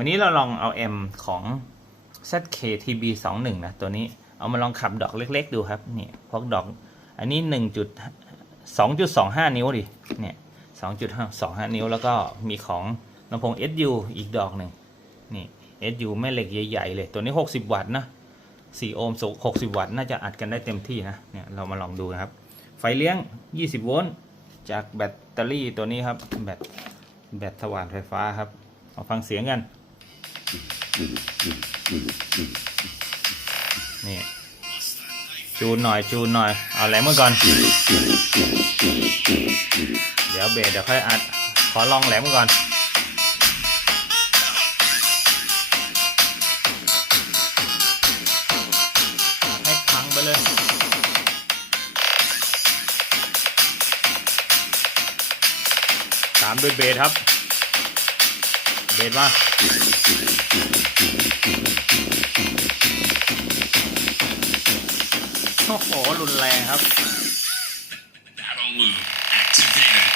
วันนี้เราลองเอา M ของ ZKTB 21 นะ ตัวนี้เอามาลองขับดอกเล็ก ๆ ดูครับนี่พวกดอก อันนี้1จุด2.25 นิ้วดิเนี่ย2.25 นิ้วแล้วก็มีของลำโพง SU อีกดอกหนึ่งนี่ SU แม่เหล็กใหญ่ ๆ เลย ตัวนี้ 60 วัตต์นะ 4 โอห์มสูง60 วัตต์ น่าจะอัดกันได้เต็มที่นะเนี่ยเรามาลองดูนะครับ ไฟเลี้ยง 20 โวลต์จากแบตเตอรี่ตัวนี้ครับ แบตแบตสว่านไฟฟ้าครับ มาฟังเสียงกัน นี่จูนหน่อยจูนหน่อย เอาแหลมมือก่อน เดี๋ยวเบสเดี๋ยวค่อยอัด ขอลองแหลมมือก่อนให้พังไปเลยตามด้วยเบสครับ เบสมาโอ้โหรุนแรงครับ Battle loop activated.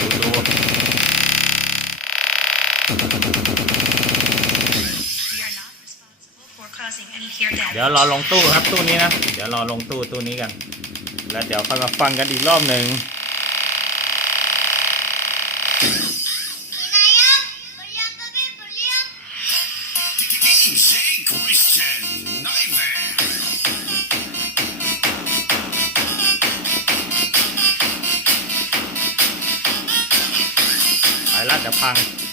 ดูดู We are not responsible for causing any hear damage. เดี๋ยวรอลงตู้ครับตู้นี้นะ เดี๋ยวรอลงตู้ตู้นี้กัน แล้วเดี๋ยวค่อยมาฟังกันอีกรอบหนึ่ง DJ Christian Nightmare. ไปละเดี๋ยวพัง